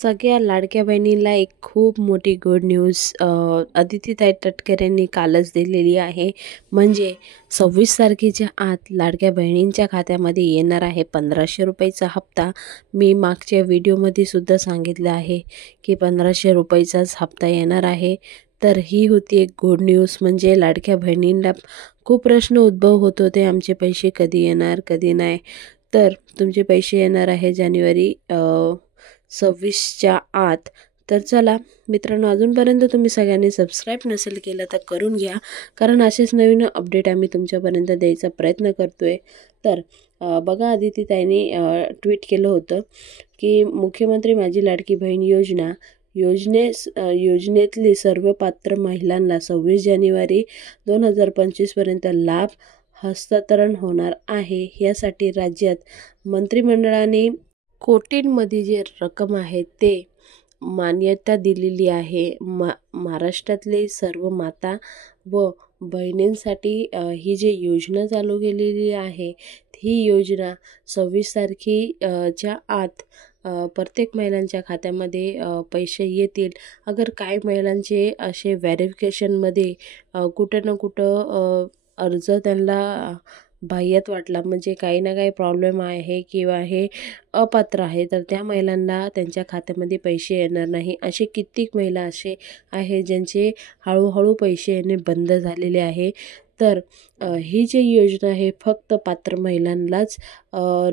सगळ्या लाडक्या बहिणींना एक खूप मोठी गुड न्यूज अदितीताई तटकरे यांनी कालच दिलेली आहे. म्हणजे 26 तारखेच्या आत लाडक्या बहिणींच्या खात्यामध्ये येणार आहे 1500 रुपयाचा हप्ता. मी मागच्या व्हिडिओमध्ये सुद्धा सांगितलं आहे की 1500 रुपयाचाच हप्ता येणार आहे. तर ही होती एक गुड न्यूज. म्हणजे लाडक्या बहिणींना खूप प्रश्न उद्भव होत होते, आमचे पैसे कधी येणार कधी नाही. तर तुमचे पैसे येणार आहे जानेवारी 26च्या आत. तर चला मित्रांनो, अजूनपर्यंत तुम्ही सगळ्यांनी सबस्क्राईब नसेल केलं तर करून घ्या, कारण असेच नवीन अपडेट आम्ही तुमच्यापर्यंत द्यायचा प्रयत्न करतोय. तर बघा, अदितीताईंनी ट्विट केलं होतं की मुख्यमंत्री माझी लाडकी बहीण योजनेतली सर्व पात्र महिलांना 26 जानेवारी 2025पर्यंत लाभ हस्तांतरण होणार आहे. यासाठी राज्यात मंत्रिमंडळाने कोटींमध्ये जे रक्कम आहे ते मान्यता दिलेली आहे. महाराष्ट्रातले सर्व माता व बहिणींसाठी ही जी योजना चालू केलेली आहे, ही योजना 26 तारखेच्या आत प्रत्येक महिलांच्या खात्यामध्ये पैसे येतील. अगर काही महिलांचे असे व्हेरिफिकेशनमध्ये कुठं ना कुठं अर्ज त्यांना बाह्यात वाटला, म्हणजे काही ना काही प्रॉब्लेम आहे किंवा हे अपात्र आहे, तर त्या महिलांना त्यांच्या खात्यामध्ये पैसे येणार नाही. असे कित्येक महिला असे आहे ज्यांचे हळूहळू पैसे येणे बंद झालेले आहे. तर ही जी योजना आहे फक्त पात्र महिलांनाच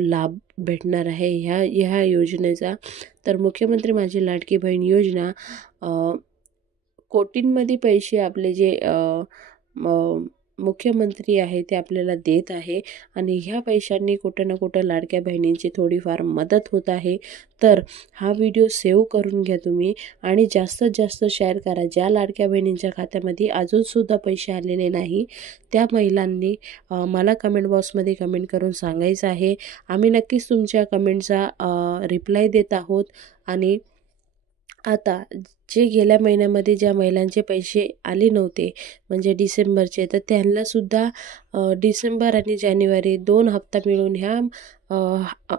लाभ भेटणार आहे ह्या योजनेचा. तर मुख्यमंत्री माझी लाडकी बहीण योजना कोटींमध्ये पैसे आपले जे मुख्यमंत्री आहे ते आपल्याला देत आहे, आणि ह्या पैशांनी कुठं ना कुठं लाडक्या बहिणींची थोडीफार मदत होत आहे. तर हा व्हिडिओ सेव्ह करून घ्या तुम्ही आणि जास्तीत जास्त शेअर करा. ज्या लाडक्या बहिणींच्या खात्यामध्ये अजूनसुद्धा पैसे आलेले नाही त्या महिलांनी मला कमेंट बॉक्समध्ये कमेंट करून सांगायचं आहे. आम्ही नक्कीच तुमच्या कमेंटचा रिप्लाय देत आहोत. आणि आता जे गेल्या महिन्यामध्ये ज्या महिलांचे पैसे आले नव्हते म्हणजे डिसेंबरचे, तर त्यांनासुद्धा डिसेंबर आणि जानेवारी 2 हप्ता मिळून ह्या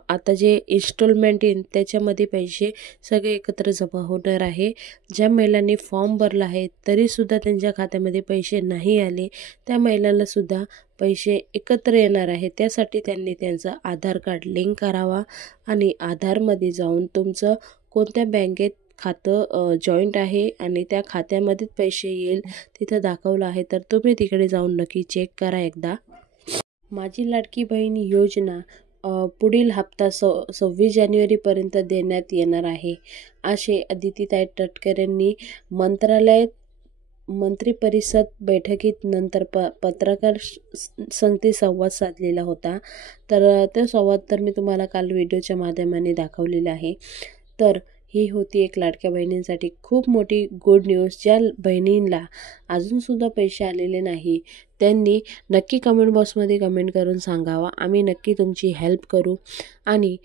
आता जे इन्स्टॉलमेंट येईल त्याच्यामध्ये पैसे सगळे एकत्र जमा होणार आहे. ज्या महिलांनी फॉर्म भरला आहे तरीसुद्धा त्यांच्या खात्यामध्ये पैसे नाही आले, त्या महिलांनासुद्धा पैसे एकत्र येणार आहे. त्यासाठी त्यांनी त्यांचं आधार कार्ड लिंक करावा आणि आधारमध्ये जाऊन तुमचं कोणत्या बँकेत खातं जॉईंट आहे आणि त्या खात्यामध्येच पैसे येईल तिथं दाखवलं आहे, तर तुम्ही तिकडे जाऊन नक्की चेक करा एकदा. माझी लाडकी बहीण योजना पुढील हप्ता 26 जानेवारीपर्यंत देण्यात येणार आहे, असे अदितीताई तटकरे यांनी मंत्रिपरिषद बैठकीत नंतर पत्रकार संगती संवाद साधलेला होता. तर तो संवाद तर मी तुम्हाला काल व्हिडिओच्या माध्यमाने दाखवलेला आहे. तर ही होती एक लाडक्या बहिणींसाठी खूप मोठी गुड न्यूज. ज्या बहिणींना अजूनसुद्धा पैसे आलेले नाही त्यांनी नक्की कमेंट बॉक्समध्ये कमेंट करून सांगावा. आम्ही नक्की तुमची हेल्प करू. आणि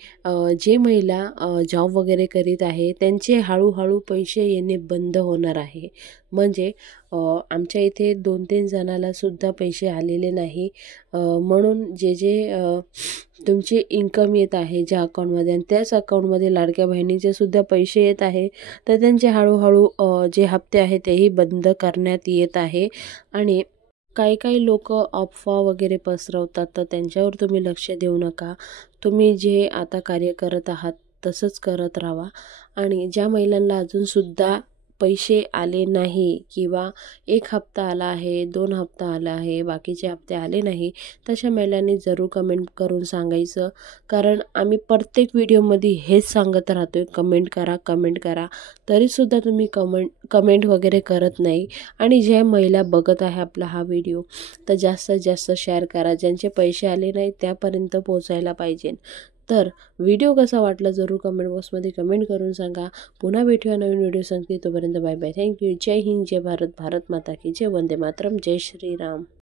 जे महिला जॉब वगैरे करीत आहे त्यांचे हळूहळू पैसे येणे बंद होणार आहे. म्हणजे आमच्या इथे 2-3 जणालासुद्धा पैसे आलेले नाही. म्हणून जे तुमचे इन्कम येत आहे ज्या अकाउंटमध्ये आणि त्याच अकाउंटमध्ये लाडक्या बहिणीचे सुद्धा पैसे येत आहे, तर त्यांचे हळूहळू जे हप्ते आहेत तेही बंद करण्यात येत आहे. आणि काही लोक अफवा वगैरे पसरवतात, तर त्यांच्यावर तुम्ही लक्ष देऊ नका. तुम्ही जे आता कार्य करत आहात तसंच करत राहा. आणि ज्या महिलांना अजूनसुद्धा पैसे आले नाही किंवा 1 हप्ता आला आहे, 2 हप्ता आला आहे, बाकीचे हप्ते आले नाही, तशा महिलांनी जरूर कमेंट करून सांगायचं. कारण आम्ही प्रत्येक व्हिडिओमध्ये हेच सांगत राहतोय, कमेंट करा कमेंट करा, तरीसुद्धा तुम्ही कमेंट वगैरे करत नाही. आणि ज्या महिला बघत आहे आपला हा व्हिडिओ, तर जास्तीत जास्त शेअर करा. ज्यांचे पैसे आले नाही त्यापर्यंत पोहोचायला पाहिजे. तर व्हिडिओ कसा वाटला जरूर कमेंट बॉक्समध्ये कमेंट करून सांगा. पुन्हा भेटूया नवीन व्हिडिओ सांगते. तोपर्यंत बाय बाय. थँक्यू. जय हिंद, जय भारत, भारत माता की जय. वंदे मातरम. जय श्रीराम.